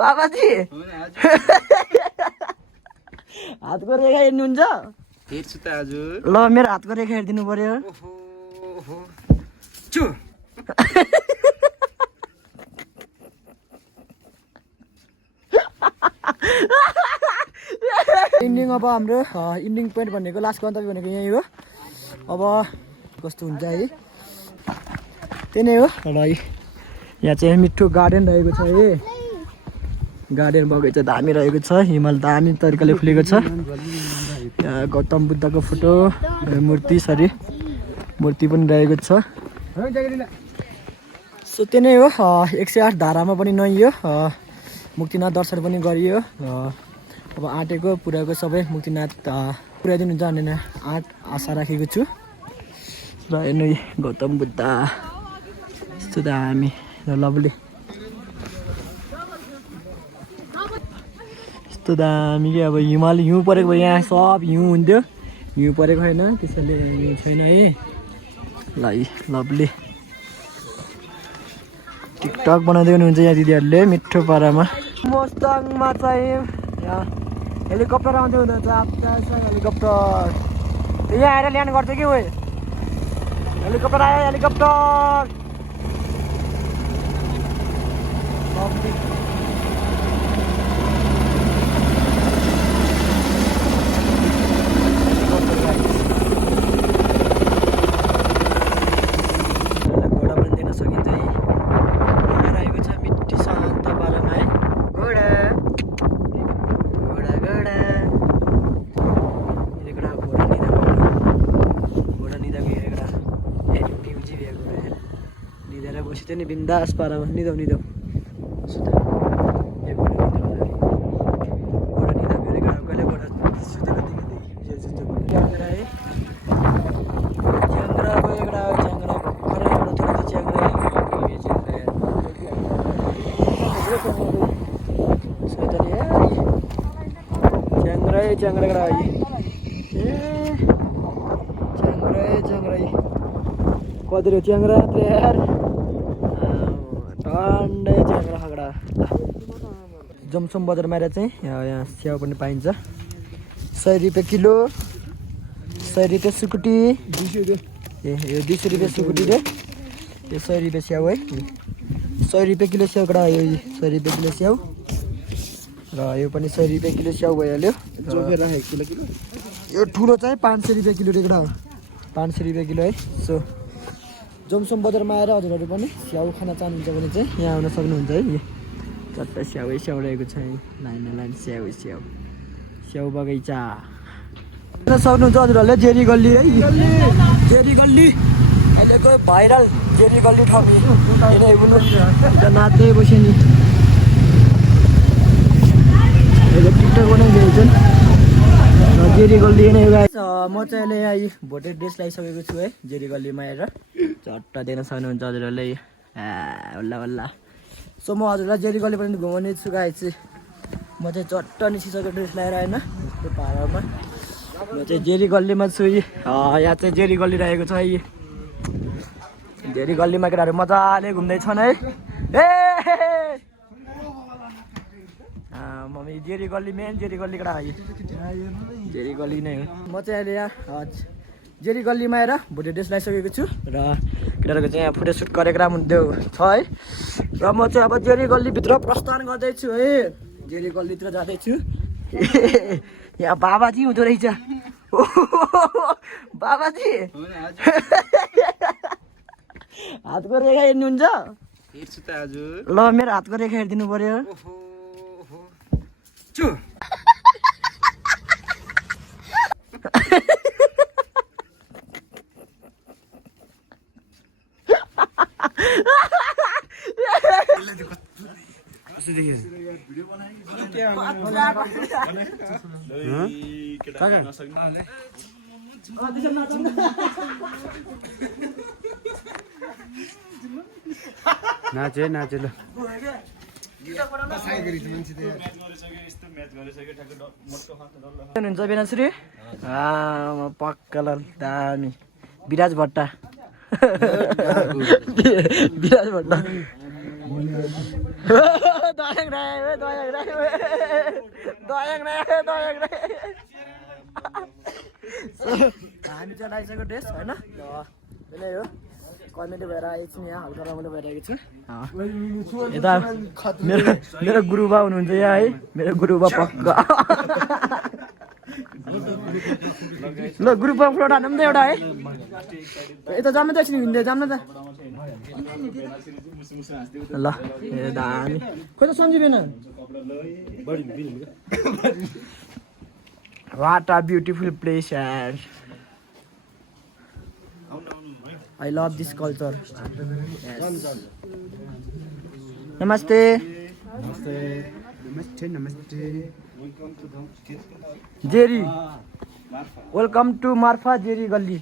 बाबाजी हातको रेखा हेर्नुहुन्छ हेर्छु त हजुर ल मेरो हातको रेखा हेरिदिनु पर्यो इन्डिङ अब हाम्रो इन्डिङ पोइन्ट भनेको लास्ट गन्तव्य भनेको यही हो अब कस्तो हुन्छ है त्यही नै हो र यहाँ चाहिँ मिठो गार्डन रहेको छ है गार्डन बगैँचा दामी रहेको छ हिमाल दामी तरिकाले फुलेको छ यहाँ गौतम बुद्धको फोटो मूर्ति मूर्ति पनि रहेको छ सो त्यही नै हो 108 धारामा पनि नुहाइयो मुक्तिनाथ दर्शन पनि गरियो अब आँटेको पुऱ्याएको सबै मुक्तिनाथ पुऱ्याइदिनुहुन्छ भन्ने आशा राखेको छु र हेर्नु गौतम बुद्ध यस्तो दामी र लभली यस्तो दामी कि अब हिमाल हिउँ परेको भए यहाँ सब हिउँ हुन्थ्यो हिउँ परेको छैन त्यसैले हिउँ छैन है ल लभली टिकटक बनाउँदै हुनुहुन्छ यहाँ दिदीहरूले मिठो पारामा मोस्ताङमा चाहिँ यहाँ हेलिकप्टर आउँदै हुनुहुन्छ हेलिकप्टर यहाँ आएर ल्यान्ड गर्छ कि उयो हेलिकप्टर आयो हेलिकप्टर घोडा पनि दिन सकिन्छ है घोडा रहेको छ मिठी शान्त पारामा है घोडा घोडा घोडा घोडा घोडा निदाको एउटा टिउजी भएको निदाएर बसिथ्यो नि बिन्दास पारामा निदाउ निदाउ च्याङ्ग्राई कति च्याङ्ग्रा यार ठन्डै च्याङ्ग्रा खगडा जमसम बजारमा आएर चाहिँ यहाँ स्याउ पनि पाइन्छ 100 रुपियाँ किलो 100 रुपियाँ सुकुटी ए यो 200 रुपियाँ सुकुटी रे यो 100 रुपियाँ स्याउ है 100 रुपियाँ किलो स्याउ कडा यो 100 रुपियाँ किलो स्याउ र यो पनि 100 रुपियाँ किलो स्याउ भइहाल्यो यो ठुलो चाहिँ 500 रुपियाँ किलो रेगडा हो 500 रुपियाँ किलो है सो जमसम बजारमा आएर हजुरहरू पनि स्याउ खान चाहनुहुन्छ भने चाहिँ यहाँ आउन सक्नुहुन्छ है चट्टा स्याउ रहेको छ लाइन लाइन स्याउ बगैँचा सक्नुहुन्छ हजुरहरूले जेरी गल्ली है जेरी गल्ली अहिलेको भाइरल जेरी गल्ली ठाउँ नाच्दै बस्यो नि टिकटक बनाइदिएको छन् जेरी गल्ली नै म चाहिँ अहिले है भोटे ड्रेस लगाइसकेको छु है जेरी गल्लीमा आएर चट्टा दिन सक्नुहुन्छ हजुरहरूले वल्ला वल्ला सो म हजुरलाई जेरी गल्ली पनि घुमाउने छु गाई चाहिँ म चाहिँ चट्ट निस्किसकेको ड्रेस लगाएर होइन यस्तो पाहाडमा म चाहिँ जेरी गल्लीमा छु यहाँ चाहिँ जेरी गल्ली रहेको छ है जेरी गल्लीमा केटाहरू मजाले घुम्दैछन् है ए मम्मी जेरी गल्ली मेन जेरी गल्ली केटा है जेरी गल्ली नै हो म चाहिँ अहिले यहाँ जेरी गल्लीमा आएर भोटे ड्रेस लगाइसकेको छु र केटाहरूको चाहिँ यहाँ फोटोसुट कार्यक्रम हुन्थ्यो छ है र म चाहिँ अब जेरी गल्लीभित्र प्रस्थान गर्दैछु है जेरी गल्लीतिर जाँदैछु यहाँ बाबाजी हुँदो रहेछ बाबाजी हातको रेखा हेर्नुहुन्छ हेर्छु त हजुर ल मेरो हातको रेखा हेरिदिनु पर्यो नाचे नाचे ल हुनुहुन्छ बेनाश्री पक्का ल दामी विराज भट्टा विराज भट्टा Doyang ray. So, हामी चाहिँ लगाइसकेको ड्रेस होइन यसलाई हो कमेडी भएर एकछिन यहाँ हल्का रमाइलो भइरहेको छु यता मेरो गुरुबा हुनुहुन्छ यहाँ है मेरो गुरुबा पक्का ल ग्रुपमा फोटो हान्नु त एउटा है यता जाम त एकछिन हिँड्दै जाम न त ल ए दामी खोइ त सन्जीवेन What a beautiful place and I love this culture. Yes. Namaste. Namaste. Jerry. Welcome to Marfa Jerry Gully.